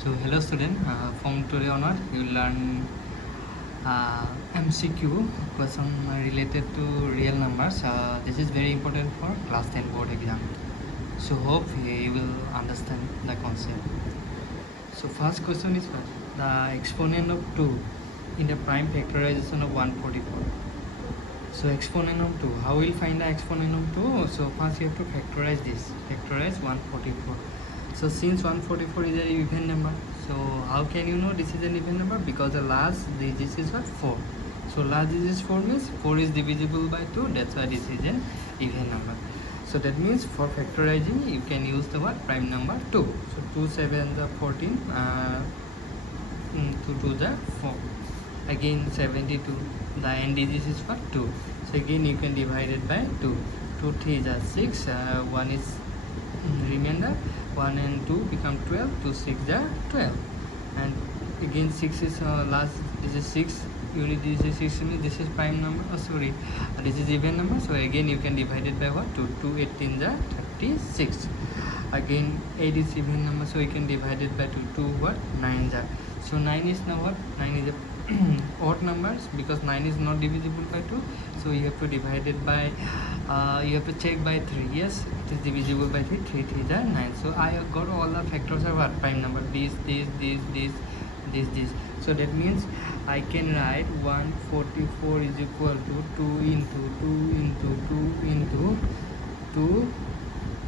So hello student, from today onward you will learn MCQ question related to real numbers. This is very important for class 10 board exam. So hope you will understand the concept. So first question is what? The exponent of 2 in the prime factorization of 144. So exponent of 2, how will find the exponent of 2? So first you have to factorize this, factorize 144. So since 144 is an even number, so how can you know this is an even number? Because the last digit is what? 4. So last digit is 4 means 4 is divisible by 2, that's why this is an even number. So that means for factorizing you can use the what? Prime number 2. So 2 7 the 14, 2 2 the 4. Again 72, the end digit is for 2. So again you can divide it by 2. 2 3 is 6, 1 is remainder, 1 and 2 become 12, 2 6 is 12, and again 6 is last, this is 6, unit this is 6 means this is prime number, this is even number, so again you can divide it by what? 2 2 18 is 36. Again 8 is even number, so you can divide it by 2 2 what? 9 is so 9 is now what? 9 is a odd numbers because 9 is not divisible by 2, so you have to divide it by you have to check by 3. Yes, it is divisible by 3. 3 3 is 9. So I have got all the factors of what? Prime number, this. So that means I can write 144 is equal to 2 into 2 into 2 into 2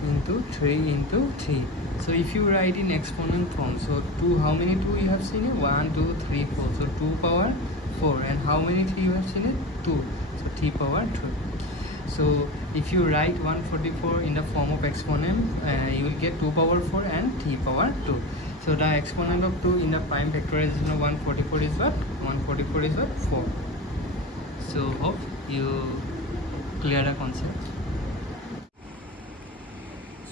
into 3 into 3. So if you write in exponent form, so 2, how many 2 you have seen it? 1 2 3 4, so 2 power 4, and how many 3 you have seen it? 2, so 3 power 2. So if you write 144 in the form of exponent, you will get 2 power 4 and 3 power 2. So the exponent of 2 in the prime factorization of 144 is what? 144 is what? 4. So hope you clear the concept.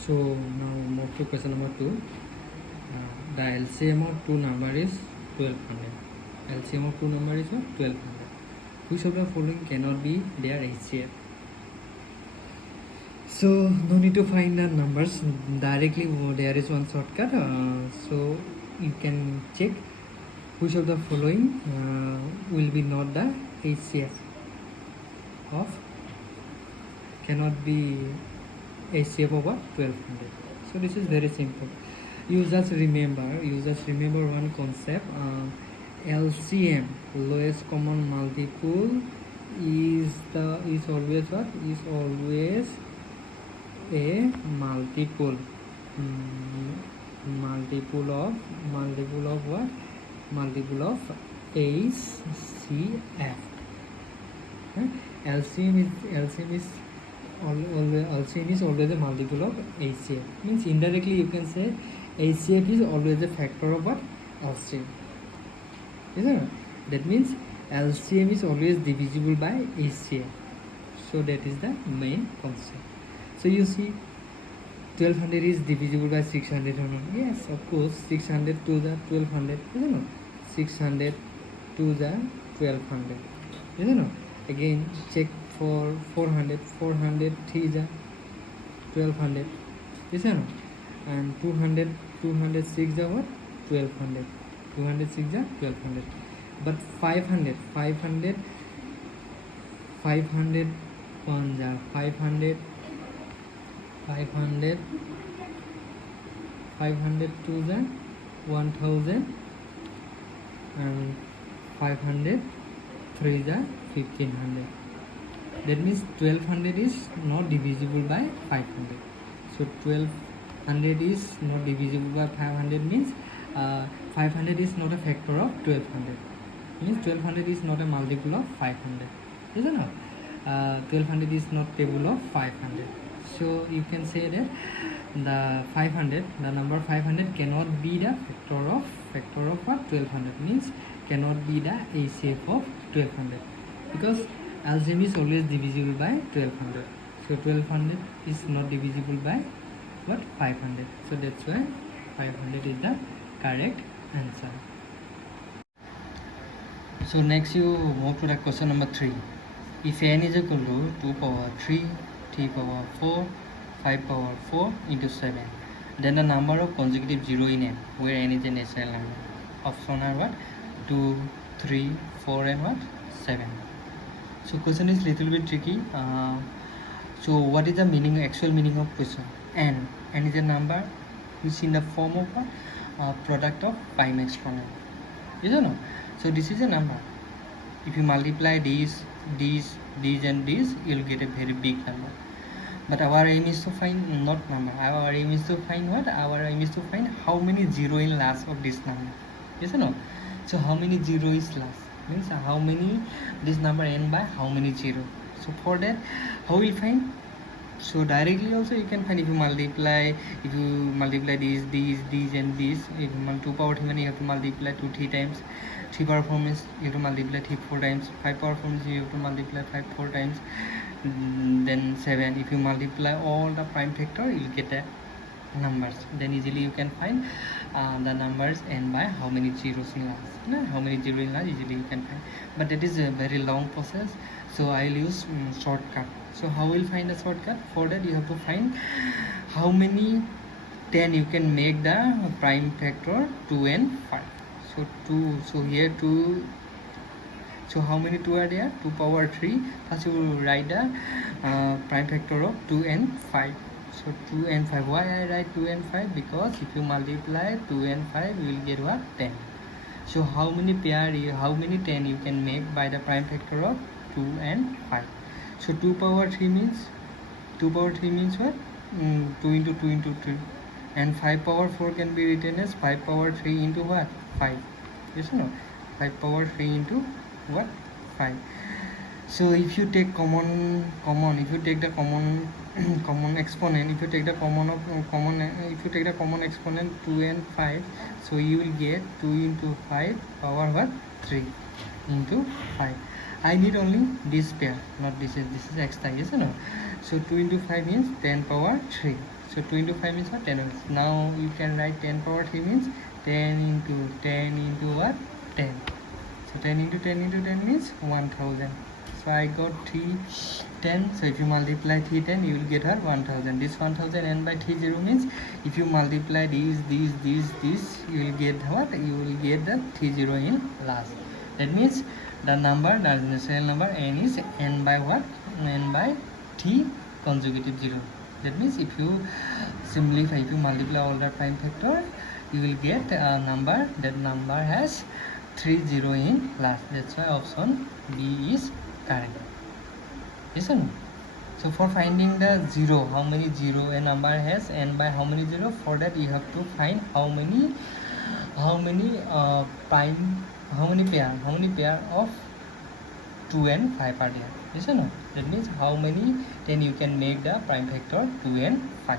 So now move to question number 2. The LCM of two number is 1200. LCM of two number is what? 1200. Which of the following cannot be their HCF? So no need to find the numbers directly. There is one shortcut. So you can check which of the following will be not the HCF of, cannot be HCF of what? 1200. So this is very simple. You just remember one concept. LCM, lowest common multiple, is always what? Is always a multiple of what? Multiple of HCF. LCM is always a multiple of HCF. Means indirectly you can say HCF is always a factor of what? LCM. Isn't it? That means LCM is always divisible by HCF. So that is the main concept. So you see 1200 is divisible by 600 or not? Yes, of course. 600 to the 1200, isn't it? 600 to the 1200, isn't it? Again check for 400 3 the 1200, isn't it? And 206 the what? 1200. 206 the 1200. But 500 1 the 500 to the 1000, and 500 3 the 1500. That means 1200 is not divisible by 500. So 1200 is not divisible by 500 means 500 is not a factor of 1200. Means 1200 is not a multiple of 500. Isn't it? 1200 is not table of 500. So you can say that the number 500 cannot be the factor of what? 1200, means cannot be the HCF of 1200, because LCM is always divisible by 1200. So 1200 is not divisible by what? 500. So that's why 500 is the correct answer. So next you move to the question number 3. If n is equal to 2 power 3, 3 power 4, 5 power 4 into 7, Then the number of consecutive 0 in n, where n is a natural number. Option are what? 2, 3, 4 and what? 7. So question is little bit tricky. So what is the meaning, actual meaning of question? N is a number which is in the form of a product of prime exponent. You don't know. So this is a number. If you multiply these and these, you'll get a very big number. But our aim is to find not number. Our aim is to find what? Our aim is to find how many 0 in last of this number. Yes or no? So how many 0 is last? Means how many this number n by how many 0. So for that, how we find? So directly also you can find if you multiply these and these. If 2 power 3 you have to multiply 2 3 times. 3 power 4 means you have to multiply 3 4 times. 5 power 4 means you have to multiply 5 4 times. Then 7. If you multiply all the prime factor, you will get the numbers. Then easily you can find the numbers n by how many zeros in last. How many zeros in last easily you can find. But that is a very long process. So I will use shortcut. So how will find a shortcut? For that you have to find how many 10 you can make the prime factor 2 and 5. So 2. So here 2. So how many 2 are there? 2 power 3. First you will write the prime factor of 2 and 5. So 2 and 5. Why I write 2 and 5? Because if you multiply 2 and 5, you will get what? 10. So how many 10 you can make by the prime factor of 2 and 5? So 2 power 3 means what? 2 into 2 into 3. And 5 power 4 can be written as 5 power 3 into what? 5. Yes or no? 5 power 3 into what? 5. So if you take if you take the common exponent, if you take the common exponent 2 and 5, so you will get 2 into 5 power what? 3 into 5. I need only this pair, not this is extra, yes or no? So 2 into 5 means 10 power 3. So 2 into 5 means what? 10. Now you can write 10 power 3 means 10 into what? 10. So 10 into 10 into 10 means 1000. So I got 310. So if you multiply 310, you will get her 1000. This 1000 n by 30 means if you multiply these, you will get what? You will get the 30 in last. That means the natural number n is n by what? N by t consecutive 0. That means if you simplify, if you multiply all the prime factor, you will get a number. That number has 30 in last. That's why option B is correct. Yes or no? So for finding the 0, how many 0 a number has n by how many 0, for that you have to find how many pair of 2 and 5 are there. Yes or no? That means how many 10 you can make the prime factor 2 and 5.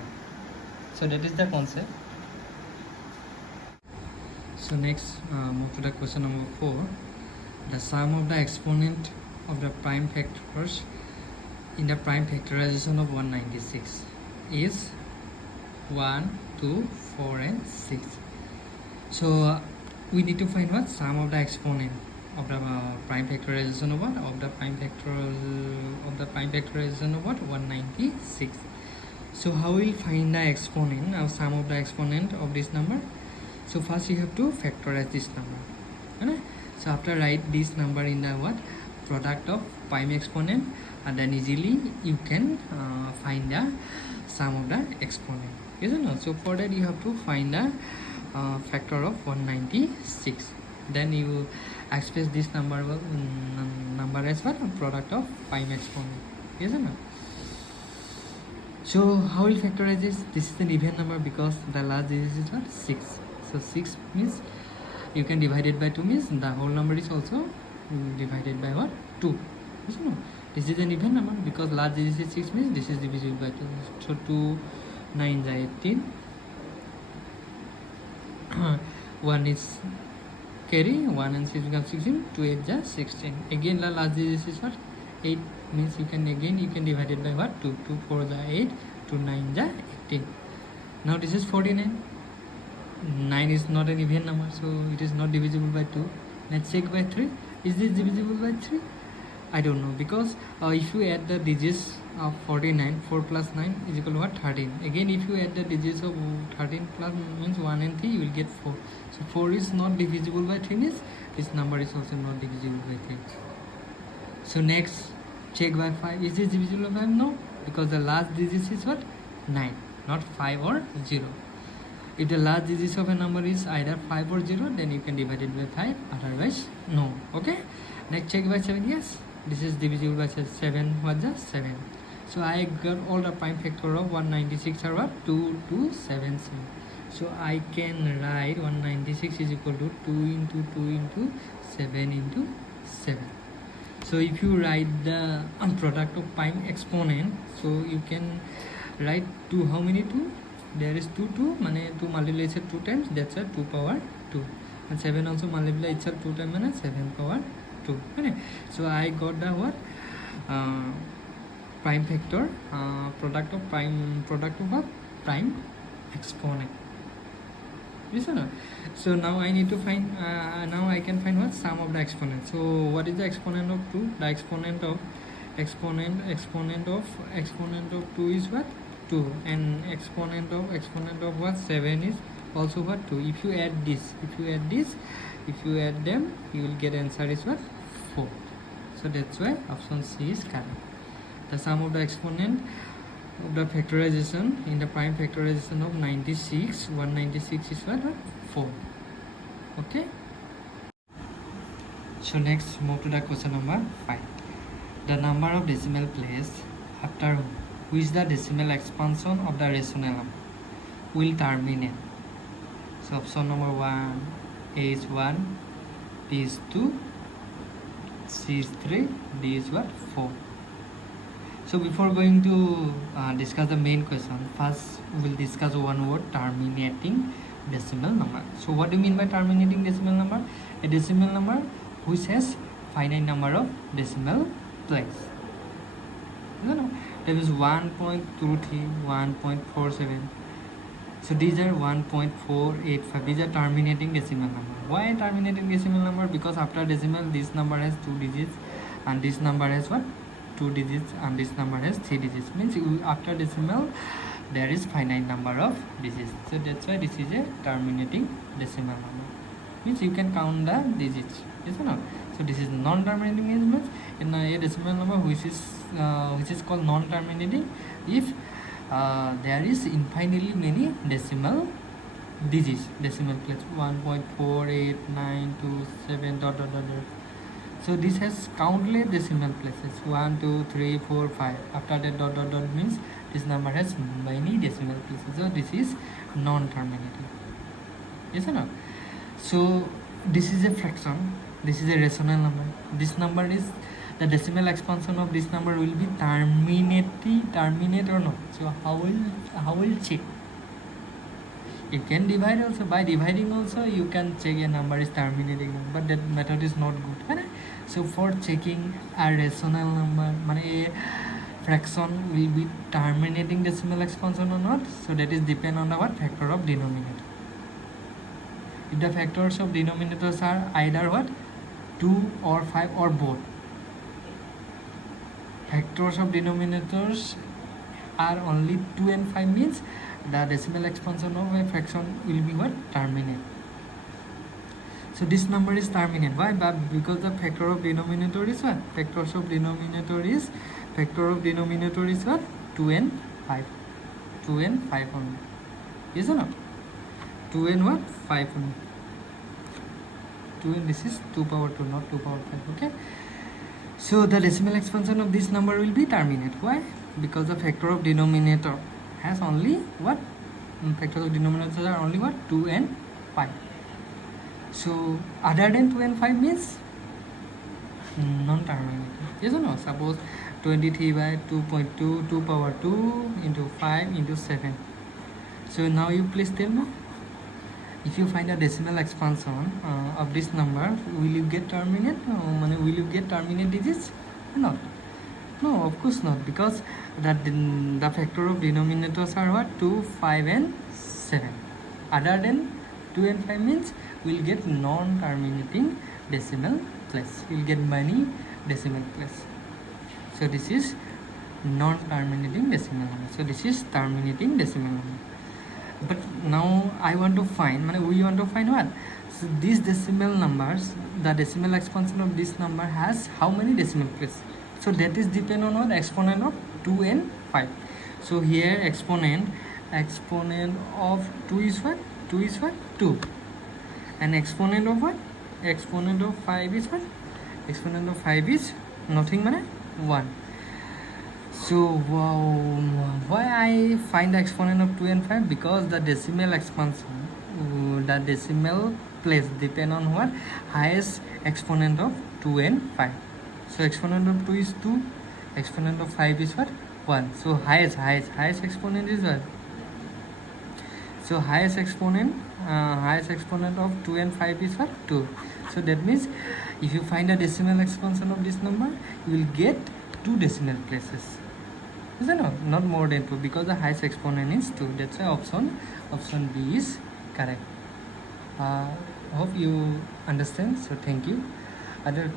So that is the concept. So next move to the question number 4. The sum of the exponent of the prime factors in the prime factorization of 196 is 1, 2, 4 and 6. So we need to find what? Sum of the exponent of the prime factorization of what? Of the prime factorization of what? 196. So how will find the exponent, sum of the exponent of this number? So first you have to factorize this number. So after write this number in the what? Product of prime exponent, and then easily you can find the sum of the exponent. Yes or no? So for that you have to find the factor of 196. Then you express this number as what? Product of prime exponent. Yes or no? So how will factorize this? This is an even number because the last digit is what? 6. So 6 means you can divide it by 2 means the whole number is also divided by what? 2. Yes or no? This is an even number because last digit is 6 means this is divisible by 2. So 2 9 is 18. 1 is carry, 1 and 6 becomes 16. 2 8 is 16. Again the last digit is what? 8 means you can divide it by what? 2. 2 4 is 8. 2 9 is 18. Now this is 49. 9 is not an even number, so it is not divisible by 2. Let's check by 3. Is this divisible by 3? I don't know, because if you add the digits of 49, 4 plus 9 is equal to what? 13. Again, if you add the digits of 13 plus means 1 and 3, you will get 4. So 4 is not divisible by 3 means this number is also not divisible by 3. So next, check by 5. Is this divisible by 5? No, because the last digit is what? 9, not 5 or 0. If the last digits of a number is either 5 or 0, then you can divide it by 5, otherwise no. Okay, next check by 7. Yes, this is divisible by 7. What's that? 7. So I got all the prime factor of 196 are what? 2277. So I can write 196 is equal to 2 into 2 into 7 into 7. So if you write the product of prime exponent, so you can write 2. How many 2? There is 2 mane 2 multiply itself 2 times, that's a 2 power 2, and 7 also multiply itself 2 times mane 7 power 2. Okay, so I got the what? Prime factor, product of what? Prime exponent. Listen. So now I need to find now I can find what? Sum of the exponent. So what is the exponent of 2? The exponent of 2 is what? 2, and exponent of what? 7 is also what? 2. If you add them, you will get answer is what? 4. So that's why option C is correct. The sum of the exponent of the factorization in the prime factorization of 196 is what? 4. Okay, so next move to the question number 5. The number of decimal place after which the decimal expansion of the rational number will terminate. So option number 1, A is 1, B is 2, C is 3, D is what? 4. So before going to discuss the main question, first we'll discuss one word: terminating decimal number. So what do you mean by terminating decimal number? A decimal number which has finite number of decimal place. No. That is 1.23, 1.47. So these are 1.485. These are terminating decimal number. Why terminating decimal number? Because after decimal, this number has 2 digits, and this number has what? 2 digits, and this number has 3 digits. Means after decimal, there is finite number of digits. So that's why this is a terminating decimal number. Means you can count the digits. Yes or not? So this is non-terminating means in a decimal number which is called non-terminating if there is infinitely many decimal digits, decimal place, 1.48927 dot. So this has countless decimal places, 1 2 3 4 5. After that dot means this number has many decimal places. So this is non-terminating. Yes or not? So this is a fraction, this is a rational number. This number is the decimal expansion of this number will be terminate or not. So how will check? You can divide also. By dividing also you can check a number is terminating, but that method is not good. So for checking a rational number, a fraction will be terminating decimal expansion or not. So that is depend on the what? Factor of denominator. If the factors of denominators are either what? 2 or 5 or both. Factors of denominators are only 2 and 5 means the decimal expansion of a fraction will be what? Terminate. So this number is terminate. Why? Because the factor of denominator is what? Factor of denominator is what? 2 and 5. 2 and 5 only. Yes or not? 2 and what? 5 only. 2 and this is 2 power 2, not 2 power 5. Okay. So the decimal expansion of this number will be terminate. Why? Because the factor of denominator has only what? Factors of denominators are only what? 2 and 5. So other than 2 and 5 means non-terminating. Yes or no? Suppose 23 by 2.2, 2 power 2 into 5 into 7. So now you please tell me, if you find a decimal expansion of this number, will you get terminate? Will you get terminate digits? Not. No, of course not, because the factor of denominators are what? 2, 5 and 7. Other than 2 and 5 means we'll get non-terminating decimal place. We'll get many decimal place. So this is non-terminating decimal number. So this is terminating decimal number. But now I want to find, we want to find what? So these decimal numbers, the decimal expansion of this number has how many decimal places? So that is depend on what? Exponent of 2 and 5. So here exponent of 2 is what? 2 is what? 2. And exponent of what? Exponent of 5 is what? Exponent of 5 is nothing, 1. So why I find the exponent of 2 and 5? Because the decimal expansion, the decimal place depend on what? Highest exponent of 2 and 5. So exponent of 2 is 2, exponent of 5 is what? 1. So highest exponent is what? So highest exponent of 2 and 5 is what? 2. So that means if you find a decimal expansion of this number, you will get 2 decimal places. Is it not more than 2, because the highest exponent is 2. That's why option B is correct. Hope you understand. So thank you. Other